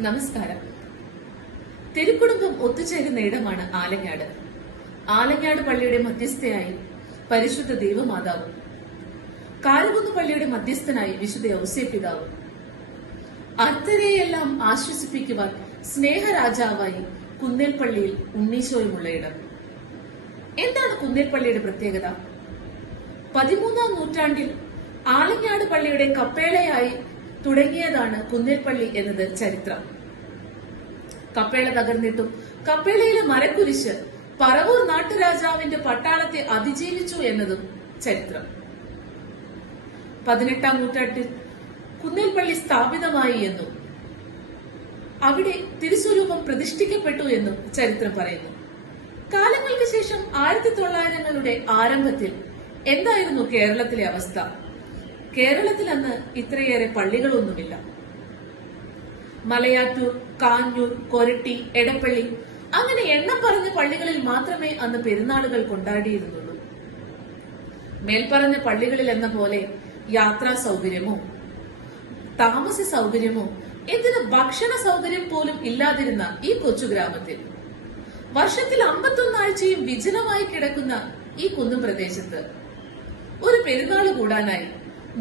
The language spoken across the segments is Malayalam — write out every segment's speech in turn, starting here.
നമസ്കാരം. തിരുക്കുടുംബം ഒത്തുചേരുന്ന ഇടമാണ് ആലങ്ങാട്. ആലങ്ങാട് പള്ളിയുടെ മധ്യസ്ഥയായി പരിശുദ്ധ ദൈവമാതാവും. കാലുകുന്ന് പള്ളിയുടെ മധ്യസ്ഥനായി വിശുദ്ധ ഔസേപിതാവും അത്തരെയെല്ലാം ആശ്വസിപ്പിക്കുവാൻ സ്നേഹരാജാവായി കുന്നേൽപ്പള്ളിയിൽ ഉണ്ണീശോയുമുള്ള ഇടം. എന്താണ് കുന്നേൽപ്പള്ളിയുടെ പ്രത്യേകത? പതിമൂന്നാം നൂറ്റാണ്ടിൽ ആലങ്ങാട് പള്ളിയുടെ കപ്പേളയായി തുടങ്ങിയതാണ് കുന്നേൽപ്പള്ളി എന്നത് ചരിത്രം. കപ്പേള തകർന്നിട്ടും കപ്പേളയിലെ മരക്കുരിശ് പറവൂർ നാട്ടുരാജാവിന്റെ പട്ടാളത്തെ അതിജീവിച്ചു എന്നതും ചരിത്രം. പതിനെട്ടാം നൂറ്റാണ്ടിൽ കുന്നേൽപ്പള്ളി സ്ഥാപിതമായി എന്നും അവിടെ തിരുസ്വരൂപം പ്രതിഷ്ഠിക്കപ്പെട്ടു എന്നും ചരിത്രം പറയുന്നു. കാലങ്ങൾക്ക് ശേഷം ആയിരത്തി തൊള്ളായിരങ്ങളുടെ ആരംഭത്തിൽ എന്തായിരുന്നു കേരളത്തിലെ അവസ്ഥ? കേരളത്തിൽ അന്ന് ഇത്രയേറെ പള്ളികളൊന്നുമില്ല. മലയാറ്റൂർ കാഞ്ഞൂർ കൊരട്ടി എടപ്പള്ളി അങ്ങനെ എണ്ണം പറഞ്ഞ പള്ളികളിൽ മാത്രമേ അന്ന് പെരുന്നാളുകൾ കൊണ്ടാടിയിരുന്നുള്ളൂ. മേൽപ്പറഞ്ഞ പള്ളികളിൽ എന്ന പോലെ യാത്രാ സൗകര്യമോ താമസ സൗകര്യമോ എന്തിന് ഭക്ഷണ സൗകര്യം പോലും ഇല്ലാതിരുന്ന ഈ കൊച്ചു ഗ്രാമത്തിൽ. വർഷത്തിൽ അമ്പത്തൊന്നാഴ്ചയും വിജനമായി കിടക്കുന്ന ഈ കുന്നും പ്രദേശത്ത് ഒരു പെരുന്നാൾ കൂടാനായി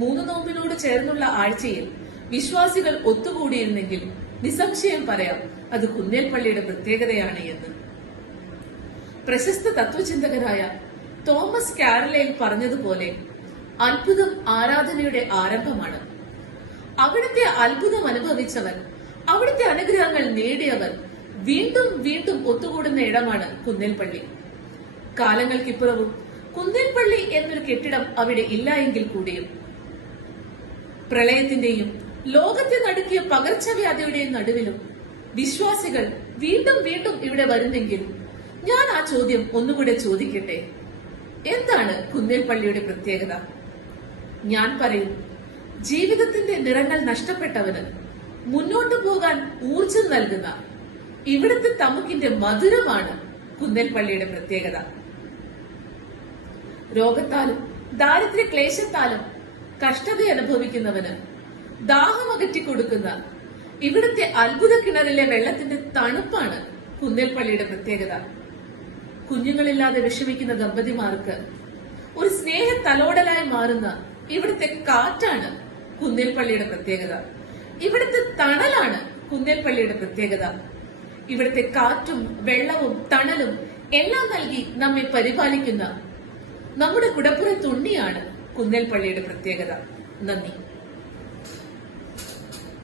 മൂന്ന് നോമ്പിനോട് ചേർന്നുള്ള ആഴ്ചയിൽ വിശ്വാസികൾ ഒത്തുകൂടിയിരുന്നെങ്കിൽ നിസ്സംശയം പറയാം അത് കുന്നേൽപ്പള്ളിയുടെ പ്രത്യേകതയാണ് എന്ന്. പ്രശസ്ത തത്വചിന്തകരായ തോമസ് കാരലയിൽ പറഞ്ഞതുപോലെ അത്ഭുതം ആരാധനയുടെ ആരംഭമാണ്. അവിടുത്തെ അത്ഭുതം അനുഭവിച്ചവൻ അവിടുത്തെ അനുഗ്രഹങ്ങൾ നേടിയവൻ വീണ്ടും വീണ്ടും ഒത്തുകൂടുന്ന ഇടമാണ് കുന്നേൽപ്പള്ളി കാലങ്ങൾക്കിപ്പുറവും കുന്നേൽപ്പള്ളി എന്നൊരു കെട്ടിടം അവിടെ ഇല്ല എങ്കിൽ കൂടിയും പ്രളയത്തിന്റെയും ലോകത്തെ നടുക്കിയ പകർച്ചവ്യാധിയുടെയും നടുവിലും വിശ്വാസികൾ വീണ്ടും വീണ്ടും ഇവിടെ വരുന്നെങ്കിൽ ഞാൻ ആ ചോദ്യം ഒന്നുകൂടെ ചോദിക്കട്ടെ? എന്താണ് കുന്നേൽപ്പള്ളിയുടെ പ്രത്യേകത? ഞാൻ പറയും ജീവിതത്തിന്റെ നിറങ്ങൾ നഷ്ടപ്പെട്ടവന് മുന്നോട്ടു പോകാൻ ഊർജം നൽകുന്ന ഇവിടുത്തെ തമുക്കിന്റെ മധുരമാണ് കുന്നേൽപ്പള്ളിയുടെ പ്രത്യേകത. രോഗത്താലും ദാരിദ്ര്യ ക്ലേശത്താലും കഷ്ടത അനുഭവിക്കുന്നവന് ദാഹമകറ്റി കൊടുക്കുന്ന ഇവിടുത്തെ അത്ഭുത കിണറിലെ വെള്ളത്തിന്റെ തണുപ്പാണ് കുന്നേൽപ്പള്ളിയുടെ പ്രത്യേകത. കുഞ്ഞുങ്ങളില്ലാതെ വിഷമിക്കുന്ന ദമ്പതിമാർക്ക് ഒരു സ്നേഹ തലോടലായി മാറുന്ന ഇവിടുത്തെ കാറ്റാണ് കുന്നേൽപ്പള്ളിയുടെ പ്രത്യേകത. ഇവിടുത്തെ തണലാണ് കുന്നേൽപ്പള്ളിയുടെ പ്രത്യേകത. ഇവിടുത്തെ കാറ്റും വെള്ളവും തണലും എല്ലാം നൽകി നമ്മെ പരിപാലിക്കുന്ന നമ്മുടെ കുടപ്പുറ തുണ്ണിയാണ് കുന്നേൽപ്പള്ളിയുടെ പ്രത്യേകത. നന്ദി.